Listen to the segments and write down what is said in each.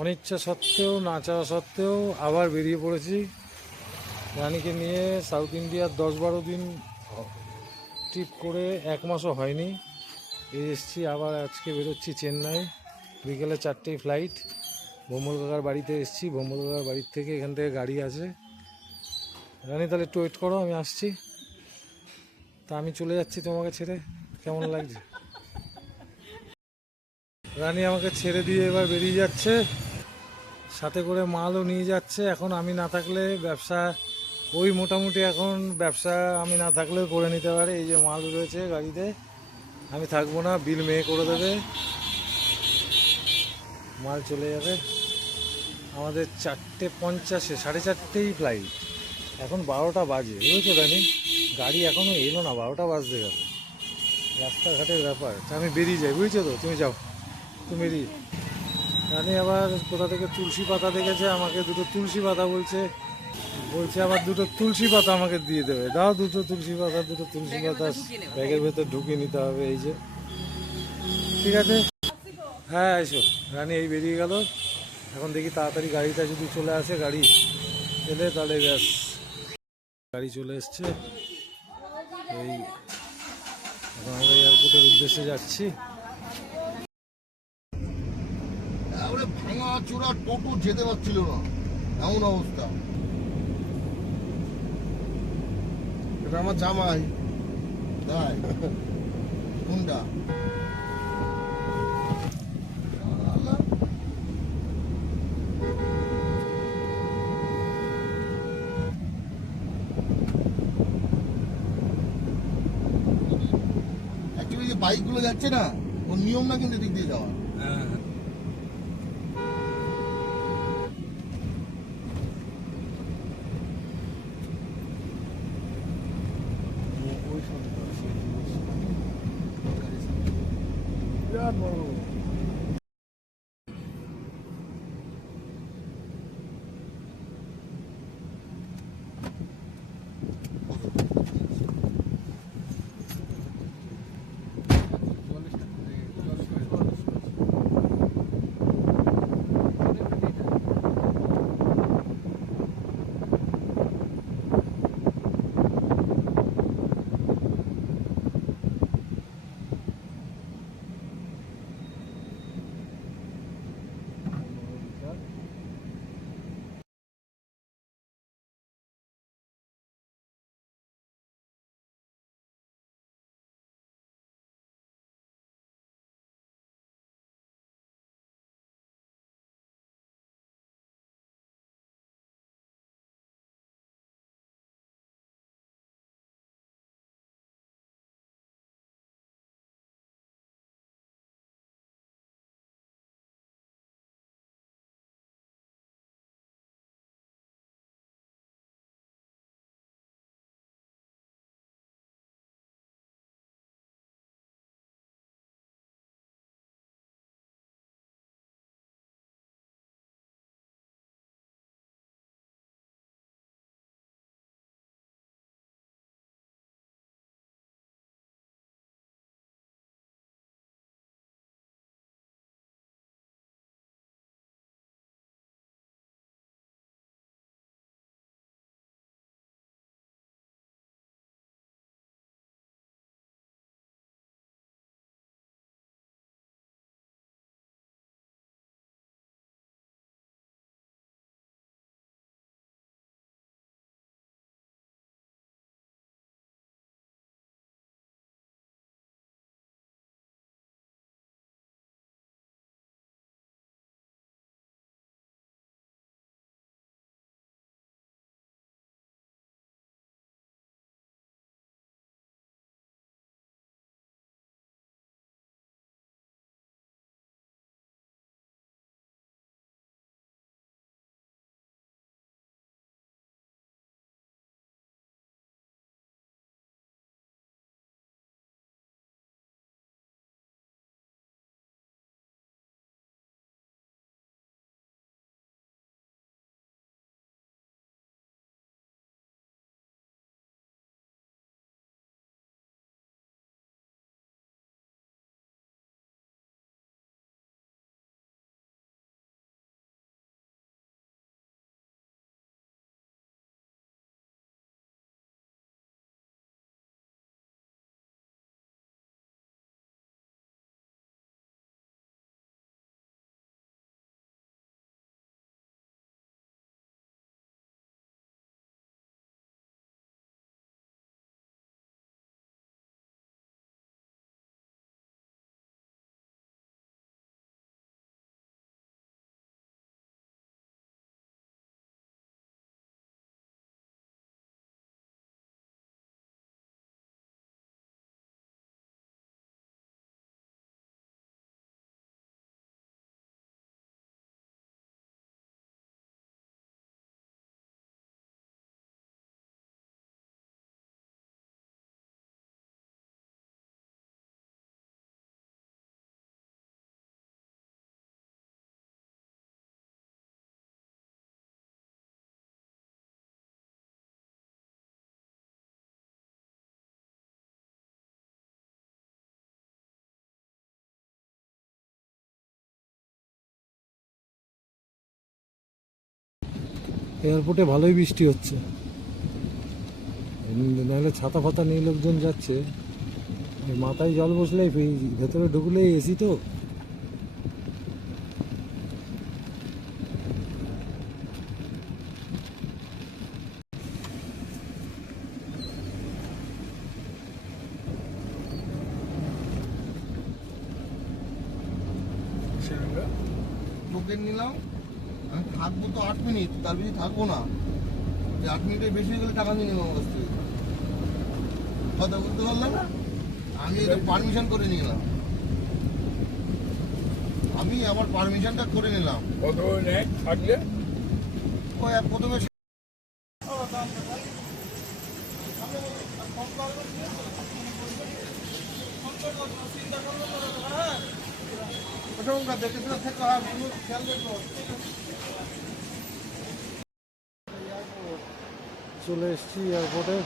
অনিচ্ছা সত্ত্বেও না চাওয়া সত্ত্বেও আবার বেরিয়ে পড়েছি রানীকে নিয়ে। সাউথ ইন্ডিয়ার 10-12 দিন ট্রিপ করে 1 মাসও হয়নি, এসেছি। আবার আজকে বেরোচ্ছি চেন্নাই, বিকেলে 4টেয় ফ্লাইট। ভোম্বল কাকার বাড়িতে এসেছি, ভোম্বল কাকার বাড়ির থেকে এখান থেকে গাড়ি আছে। রানী তাহলে একটু ওয়েট করো, আমি আসছি। তা আমি চলে যাচ্ছি তোমাকে ছেড়ে, কেমন লাগছে? রানী আমাকে ছেড়ে দিয়ে এবার বেরিয়ে যাচ্ছে, সাথে করে মালও নিয়ে যাচ্ছে। এখন আমি না থাকলে ব্যবসা ওই মোটামুটি, এখন ব্যবসা আমি না থাকলেও করে নিতে পারে। এই যে মাল রয়েছে গাড়িতে, আমি থাকবো না, বিল মেয়ে করে দেবে, মাল চলে যাবে। আমাদের 4:50, 4:30 ফ্লাইট, এখন 12টা বাজে, বুঝেছো রানী? গাড়ি এখনও এলো না, 12টা বাজতে গেল। রাস্তাঘাটের ব্যাপার, তা আমি বেরিয়ে যাই, বুঝছো তো? তুমি যাও, তুমি বেরিয়ে। রানী আবার কোথা থেকে তুলসী পাতা দেখেছে, আমাকে দুটো তুলসী পাতা বলছে, আবার দুটো তুলসী পাতা আমাকে দিয়ে দেবে। দাও দুটো তুলসী পাতা, ব্যাগের ভেতর ঢুকিয়ে নিতে হবে। এই যে, ঠিক আছে, হ্যাঁ এসো। রানী এই বেরিয়ে গেল, এখন দেখি তাড়াতাড়ি গাড়িটা যদি চলে আসে। গাড়ি এলে তাহলে ব্যাস, গাড়ি চলে এসছে। এই এখন আমরা এয়ারপোর্টের উদ্দেশ্যে যাচ্ছি। ভাঙা চোরা টোটো যেতে পারছিল না, এমন অবস্থা। এটা আমার জামাই, তাই কোনটা? অ্যাকচুয়ালি যে বাইকগুলো যাচ্ছে না, ওর নিয়ম না কিন্তু এদিক দিয়ে যাওয়া। বিরাট বড়। এয়ারপোর্টে ভালোই বৃষ্টি হচ্ছে, নাহলে ছাতা ফাতা নিয়ে লোকজন যাচ্ছে, এই মাথায় জল বসলেই ভেতরে ঢুকলেই এসি তো। টোকেন নিলাম, আমি থাকবো তো 8 মিনিট, তার বেশি থাকবো না। 8 মিনিটের বেশি হয়ে গেলে টাকা নিয়ে নেবো আমার কাছ থেকে। কথা বলতে পারলাম না, আমি এটা পারমিশন করে নিলাম, আমি আমার পারমিশনটা করে নিলাম। কত নেয় থাকলে? ওই প্রথমে দেখে শুনে থেকে খেয়াল রেখো। চলে এসেছি এয়ারপোর্টে।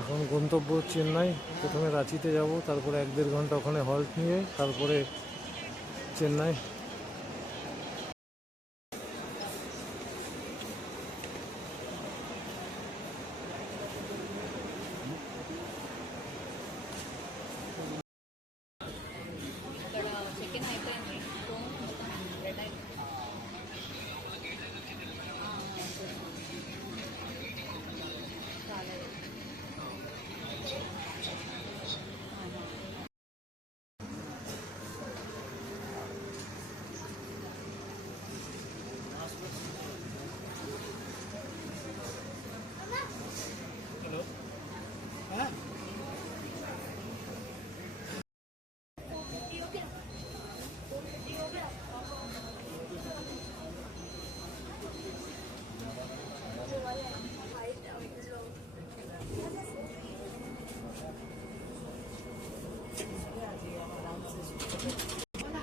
এখন গন্তব্য চেন্নাই। প্রথমে রাঁচিতে যাব, তারপরে 1-1.5 ঘন্টা ওখানে হল্ট নিয়ে তারপরে চেন্নাই। చికెన్ అయిపోయింది రెడ్ అయిపోయింది కాలేదు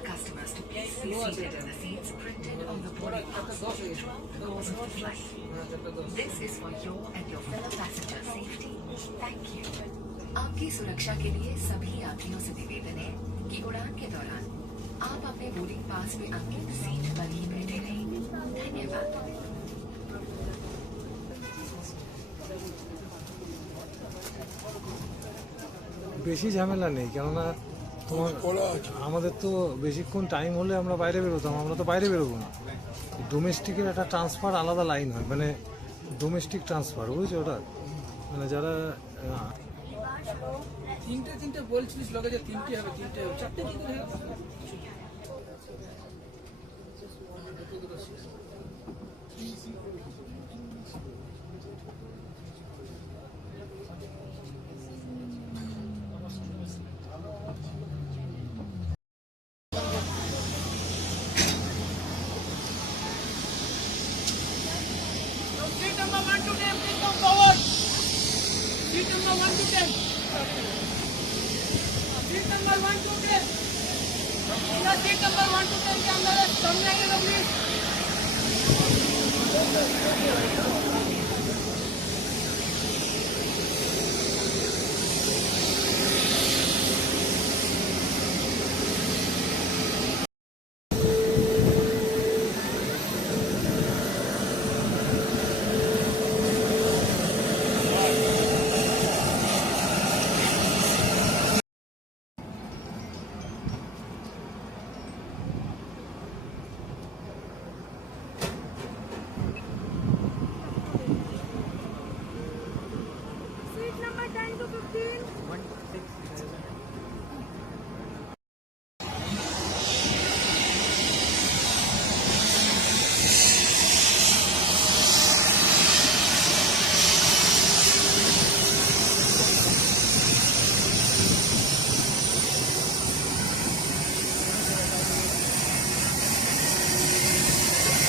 Customers to please be seated in the seats printed on the boarding pass course of the flight. This is for your and your fellow passengers' safety. Thank you. आपकी सुरक्षा के लिए सभी यात्रियों से निवेदन है कि उड़ान के दौरान आप अपने बोर्डिंग पास में अंकित सीट पर ही बैठे रहें। धन्यवाद। বেশি ঝামেলা নেই, কেননা তোমার আমাদের তো বেশিক্ষণ টাইম হলে আমরা বাইরে বেরোতাম, আমরা তো বাইরে বেরোবো না। ডোমেস্টিকের একটা ট্রান্সফার আলাদা লাইন হয়, মানে ডোমেস্টিক ট্রান্সফার, বুঝছো ওটা, মানে যারা তিনটে বলছিস লগে যে তিনটে হবে, চারটে কি করে হবে? Seat number 1 to 10, please come forward. Seat number 1 to 10. Seat number 1 to 10. पूरा seat number 1 to 10 के अंदर है, सामने आइएगा प्लीज।